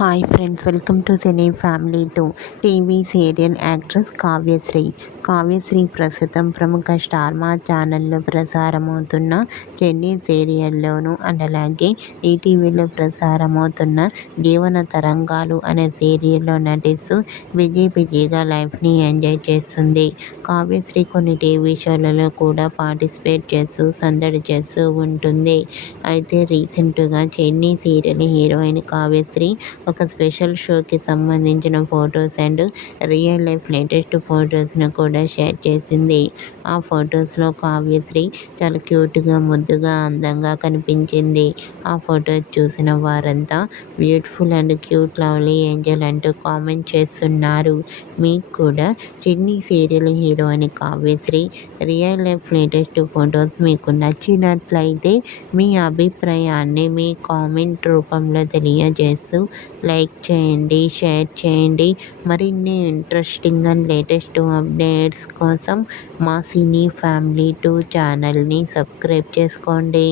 Hi friends, welcome to cine family 2. TV serial actress Kavyasri ప్రస్తుతం ప్రముఖ star మా ఛానల్లో ప్రసారమవుతున్న చెన్నీ సీరియల్లోనూ అండ్ అలాగే ఈటీవీలో ప్రసారమవుతున్న జీవన తరంగాలు అనే సీరియల్లో నటిస్తూ బిజీగా లైఫ్ని ఎంజాయ్ చేస్తుంది. కావ్యశ్రీ కొన్ని టీవీ షోలలో కూడా పార్టిసిపేట్ చేస్తూ సందడి చేస్తూ ఉంటుంది. అయితే రీసెంట్గా చెన్నీ సీరియల్ హీరోయిన్ కావ్యశ్రీ ఒక స్పెషల్ షోకి సంబంధించిన photos and real life latest ఫొటోస్ను కూడా షేర్ చేసింది. ఆ ఫొటోస్లో కావ్యశ్రీ చాలా క్యూట్గా, ముద్దుగా, అందంగా కనిపించింది. ఆ ఫొటోస్ చూసిన వారంతా beautiful and cute, lovely Angel అంటూ కామెంట్ చేస్తున్నారు. మీకు కూడా చిన్ని serial heroine Kavyasri real life latest photos మీకు నచ్చినట్లయితే మీ అభిప్రాయాన్ని మీ కామెంట్ రూపంలో తెలియజేస్తూ లైక్ చేయండి, షేర్ చేయండి. మరిన్ని ఇంట్రెస్టింగ్ అండ్ లేటెస్ట్ అప్డేట్స్ కోసం మా సినీ ఫ్యామిలీ 2 ఛానల్ని సబ్స్క్రైబ్ చేసుకోండి.